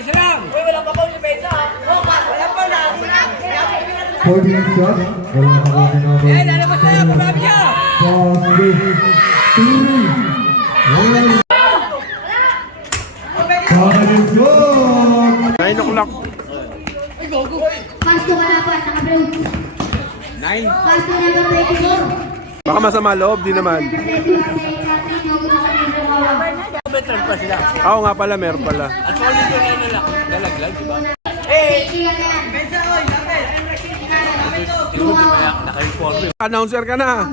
Isirang! Uy, walang papaw si Benza. Walang pa na. 48 shot. Wala na kami number. Eh, lalabas na yan. Pumami siya. Positive. 3. Positive shot. 9 o'clock. Pasto ka na pa, naka-blue. 9. Pasto number 24. Baka masama loob, di naman. Better pa sila. Oo nga pala, meron pala. At solid yun na nila. Dalaglag, diba? Benza, oy, lapit. Naka-inform yun. Announcer ka na.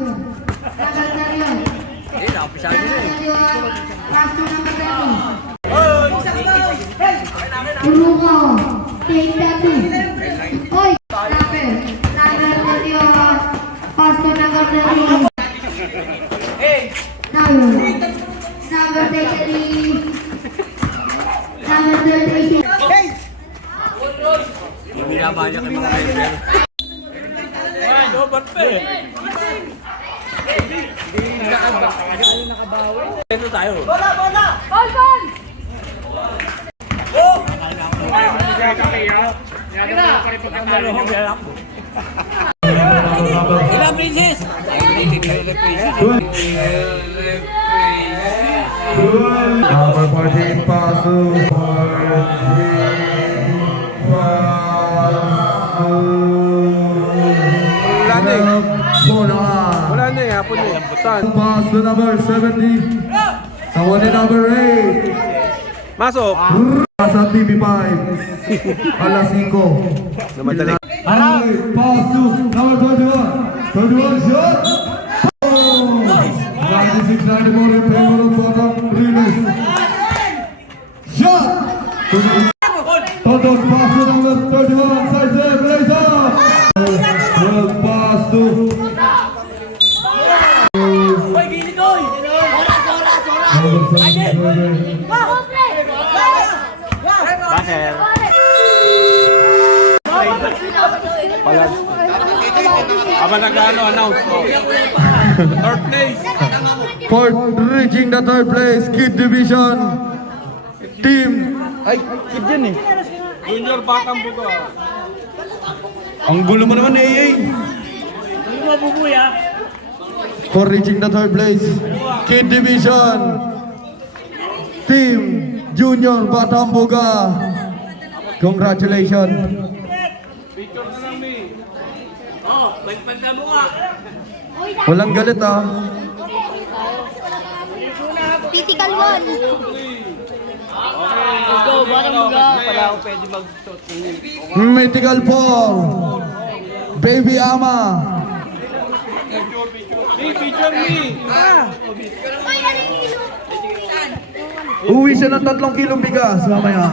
Eh, nakapisado na eh. Pasto number 30. Oy! Uruko, take that two. Oy, number 31. Pasto number 30. Number 33. Number 36. Yung minamanya kay mga member. Ano, ba't pa eh? Ito tayo. Bola! Ball, ball! Ilang princess? Number 14, Pasu. Wala na eh. Bola. Wala na eh, hapon eh. Saan? Pass to number 70. Someone in number 8. Masok. Sa TV5. Alas 5. Na madali. Pass to number 21. 21 shot. Oh! 96-94 in favor of bottom release. Shot! Todos pass to number 31. Side save. Raise up. Well, pass to Hoy, gilid oy! number 77. Basel. Palad. Aba nag-ano, announce. Third place. For reaching the third place, Kid Division Team. Ay, kid yan eh. Junior Batang Buga. Ang gulo mo naman, AA. Hindi mo bubuya. For reaching the third place, Kid Division Team Junior Batambuga. Congratulations. Picture na lang ni. Oh, pagpagka mo nga. Walang galit ah. Critical one. Let's go, bottom mo nga. Pala ako pwede mag-shot. Mythical Paul. Baby Ama. Picture me. Uwi siya ng 3 kilong bigas mamaya.